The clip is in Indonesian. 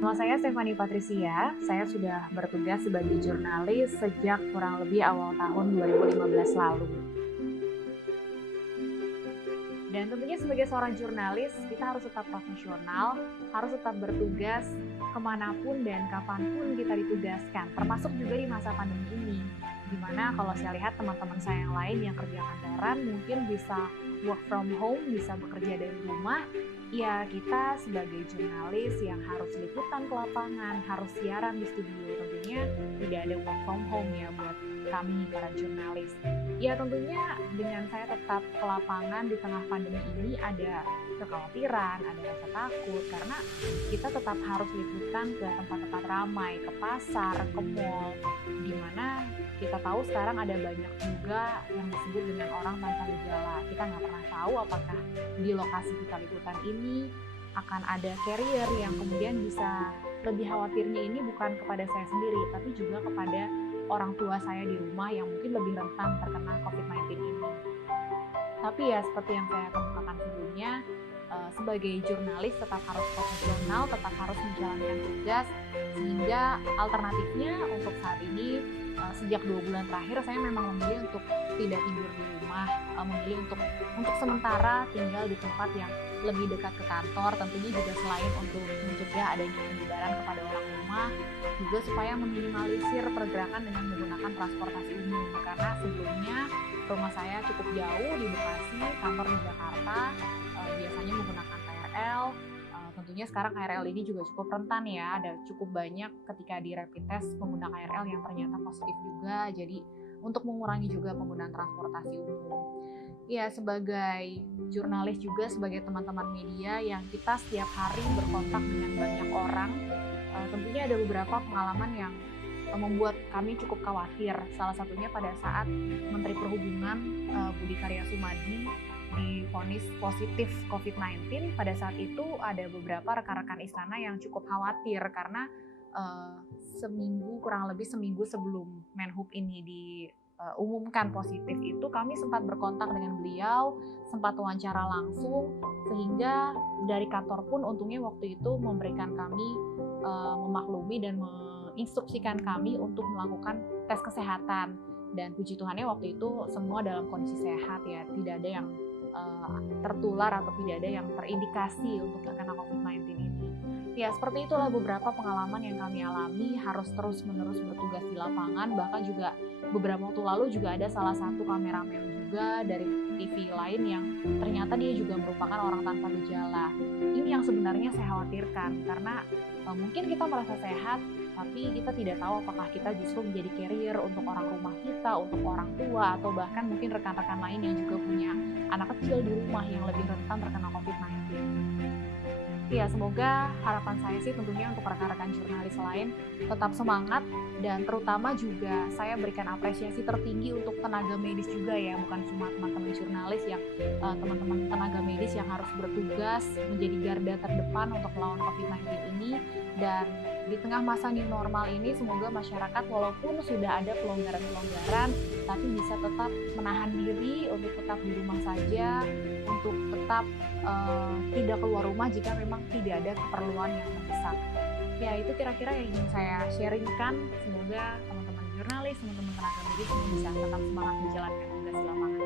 Nama saya Stephanie Patricia, saya sudah bertugas sebagai jurnalis sejak kurang lebih awal tahun 2015 lalu. Dan tentunya sebagai seorang jurnalis, kita harus tetap profesional, harus tetap bertugas kemanapun dan kapanpun kita ditugaskan, termasuk juga di masa pandemi ini. Dimana kalau saya lihat teman-teman saya yang lain yang kerja kantoran mungkin bisa work from home, bisa bekerja dari rumah. Ya, kita sebagai jurnalis yang harus liputan ke lapangan, harus siaran di studio, tentunya tidak ada work from home ya buat kami para jurnalis. Ya tentunya dengan saya tetap ke lapangan di tengah pandemi ini ada kekhawatiran, ada rasa takut karena kita tetap harus liputan ke tempat-tempat ramai, ke pasar, ke mall, di mana kita tahu sekarang ada banyak juga yang disebut dengan orang tanpa gejala. Kita nggak pernah tahu apakah di lokasi kita liputan ini akan ada carrier yang kemudian bisa lebih khawatirnya ini bukan kepada saya sendiri, tapi juga kepada orang tua saya di rumah yang mungkin lebih rentan terkena COVID-19 ini. Tapi ya seperti yang saya kemukakan sebelumnya, sebagai jurnalis tetap harus profesional, tetap harus menjalankan tugas, sehingga alternatifnya untuk saat ini sejak 2 bulan terakhir saya memang memilih untuk tidak tidur di rumah, memilih untuk sementara tinggal di tempat yang lebih dekat ke kantor, tentunya juga selain untuk mencegah adanya penyebaran kepada orang rumah, juga supaya meminimalisir pergerakan dengan menggunakan transportasi umum, karena sebelumnya rumah saya cukup jauh di Bekasi, kantor di Jakarta, biasanya menggunakan KRL. Tentunya sekarang KRL ini juga cukup rentan ya, ada cukup banyak ketika di rapid test pengguna KRL yang ternyata positif juga, jadi untuk mengurangi juga penggunaan transportasi umum. Ya, sebagai jurnalis juga, sebagai teman-teman media yang kita setiap hari berkontak dengan banyak orang, tentunya ada beberapa pengalaman yang membuat kami cukup khawatir. Salah satunya pada saat Menteri Perhubungan Budi Karya Sumadi divonis positif COVID-19, pada saat itu ada beberapa rekan-rekan istana yang cukup khawatir karena kurang lebih seminggu sebelum Menhub ini diumumkan positif itu kami sempat berkontak dengan beliau, sempat wawancara langsung, sehingga dari kantor pun untungnya waktu itu memberikan kami memaklumi dan menginstruksikan kami untuk melakukan tes kesehatan, dan puji Tuhannya waktu itu semua dalam kondisi sehat ya, tidak ada yang tertular atau tidak ada yang terindikasi untuk terkena COVID-19 ini. Ya, seperti itulah beberapa pengalaman yang kami alami, harus terus-menerus bertugas di lapangan, bahkan juga beberapa waktu lalu juga ada salah satu kameramen juga dari TV lain yang ternyata dia juga merupakan orang tanpa gejala. Ini yang sebenarnya saya khawatirkan, karena mungkin kita merasa sehat, tapi kita tidak tahu apakah kita justru menjadi carrier untuk orang rumah kita, untuk orang tua, atau bahkan mungkin rekan-rekan lain yang juga punya anak kecil di rumah yang lebih rentan terkena COVID-19. Ya, semoga harapan saya sih tentunya untuk rekan-rekan jurnalis lain tetap semangat, dan terutama juga saya berikan apresiasi tertinggi untuk tenaga medis juga ya, bukan cuma teman-teman jurnalis yang teman-teman tenaga medis yang harus bertugas menjadi garda terdepan untuk melawan COVID-19 ini. Dan di tengah masa new normal ini semoga masyarakat walaupun sudah ada pelonggaran-pelonggaran tapi bisa tetap menahan diri untuk tetap di rumah saja, untuk tetap tidak keluar rumah jika memang tidak ada keperluan yang mendesak. Ya, itu kira-kira yang ingin saya sharingkan. Semoga teman-teman jurnalis, teman-teman tenaga medis bisa tetap semangat menjalankan tugas di lapangan.